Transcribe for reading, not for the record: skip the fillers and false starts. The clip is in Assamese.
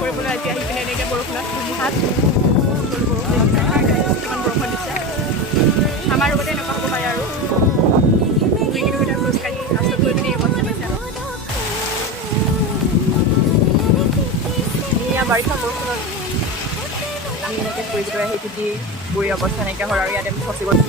কৰিবলৈ আজি আহি পিনে এনেকৈ বৰষুণত ধুমুহাত কিমান বৰষুণ দিছে আমাৰ লগতে এনেকুৱা হ'ব পাৰে আৰু 2 কিলোমিটাৰ খোজকাঢ়ি ৰাস্তাত গৈ পিনে এই অৱস্থা পাইছে আৰু ধুনীয়া বাৰিষা বৰষুণত আমি এনেকৈ ফুৰিবলৈ আহি যদি বুঢ়ী অৱস্থা নাইকিয়া হয় আৰু ইয়াতে আমি ফচি গ'লোঁ